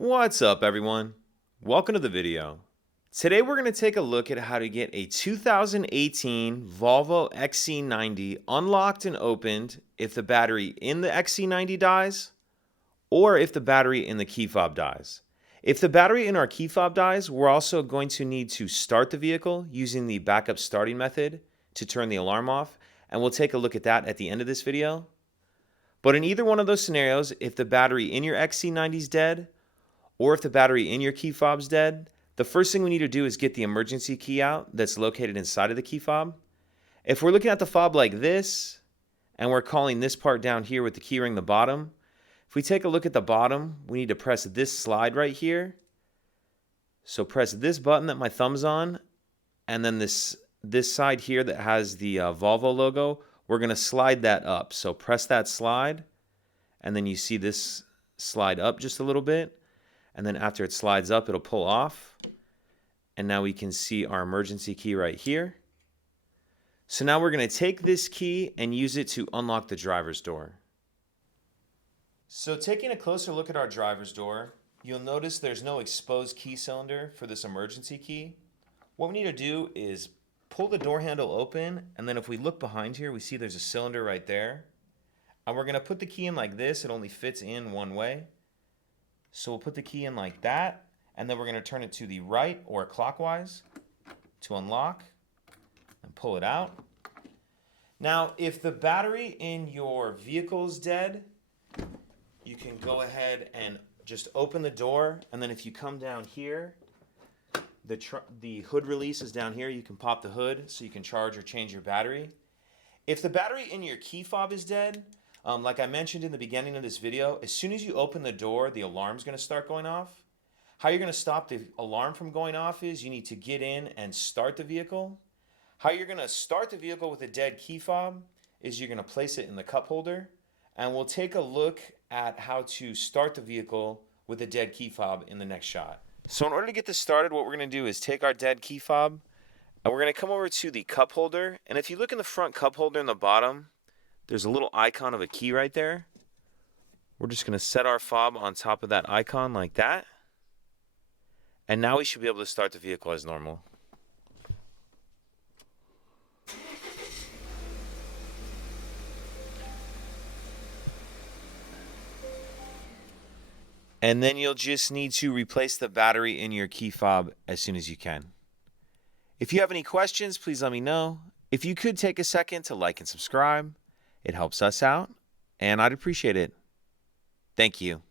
What's up, everyone? Welcome to the video. Today we're going to take a look at how to get a 2018 Volvo XC90 unlocked and opened if the battery in the XC90 dies or if the battery in the key fob dies. If the battery in our key fob dies, we're also going to need to start the vehicle using the backup starting method to turn the alarm off, and we'll take a look at that at the end of this video. But in either one of those scenarios, if the battery in your XC90 is dead, or if the battery in your key fob's dead, the first thing we need to do is get the emergency key out that's located inside of the key fob. If we're looking at the fob like this, and we're calling this part down here with the key ring the bottom, if we take a look at the bottom, we need to press this slide right here. So press this button that my thumb's on, and then this side here that has the Volvo logo, we're going to slide that up. So press that slide, and then you see this slide up just a little bit. And then after it slides up, it'll pull off. And now we can see our emergency key right here. So now we're going to take this key and use it to unlock the driver's door. So taking a closer look at our driver's door, you'll notice there's no exposed key cylinder for this emergency key. What we need to do is pull the door handle open, and then if we look behind here, we see there's a cylinder right there. And we're going to put the key in like this. It only fits in one way. So we'll put the key in like that, and then we're going to turn it to the right or clockwise to unlock and pull it out. Now, if the battery in your vehicle is dead, you can go ahead and just open the door, and then if you come down here, the hood release is down here. You can pop the hood so you can charge or change your battery. If the battery in your key fob is dead, like I mentioned in the beginning of this video, as soon as you open the door, the alarm's going to start going off. How you're going to stop the alarm from going off is you need to get in and start the vehicle. How you're going to start the vehicle with a dead key fob is you're going to place it in the cup holder. And we'll take a look at how to start the vehicle with a dead key fob in the next shot. So in order to get this started, what we're going to do is take our dead key fob, and we're going to come over to the cup holder. And if you look in the front cup holder in the bottom, there's a little icon of a key right there. We're just going to set our fob on top of that icon like that. And now we should be able to start the vehicle as normal. And then you'll just need to replace the battery in your key fob as soon as you can. If you have any questions, please let me know. If you could take a second to like and subscribe, it helps us out, and I'd appreciate it. Thank you.